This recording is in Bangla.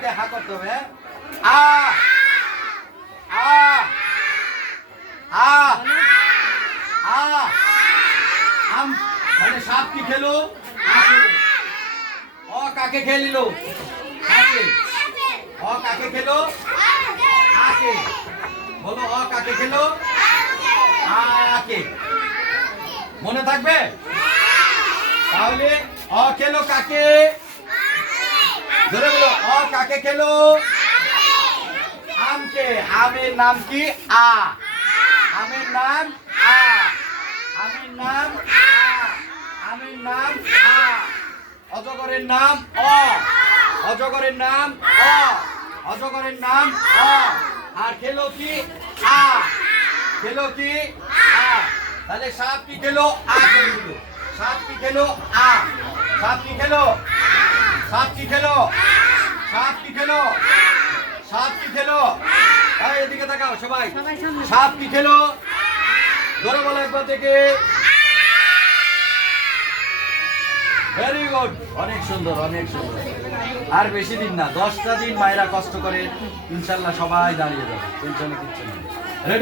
একে হা করতে হবে। আ আ আ আ আম মানে সাপ কি খেলো? অ কাকে খেলিল? কাকে। অ কাকে খেলো? আকে। বলো অ কাকে খেলো? আকে। মনে থাকবে? তাহলে অ খেলো কাকে? ধরে বলো অ কাকে খেলো? আমকে। আমের নাম কি? আ। আমের নাম আ। আমের নাম আ। আমের নাম আ। অজগরের নাম অ। অজগরের নাম অ। অজগরের নাম অ। আর খেলো কি? আ। খেলো কি? আ। তাহলে সাপ কি খেলো? আ করে দিল। সাপ কি খেলো? আ। সাপ কি খেলো? সাপ কি খেলো? সাপ কি খেলো? সাপ কি খেলো? এই এদিকে তাকাও সবাই। সাপ কি খেলো? ধরে বলো একবার থেকে। ভেরি গুড, অনেক সুন্দর, অনেক সুন্দর। আর বেশি দিন না, 10টা দিন মায়েরা কষ্ট করে, ইনশাল্লাহ সবাই দাঁড়িয়ে যাবে, টেনশনে কিচ্ছু নেই।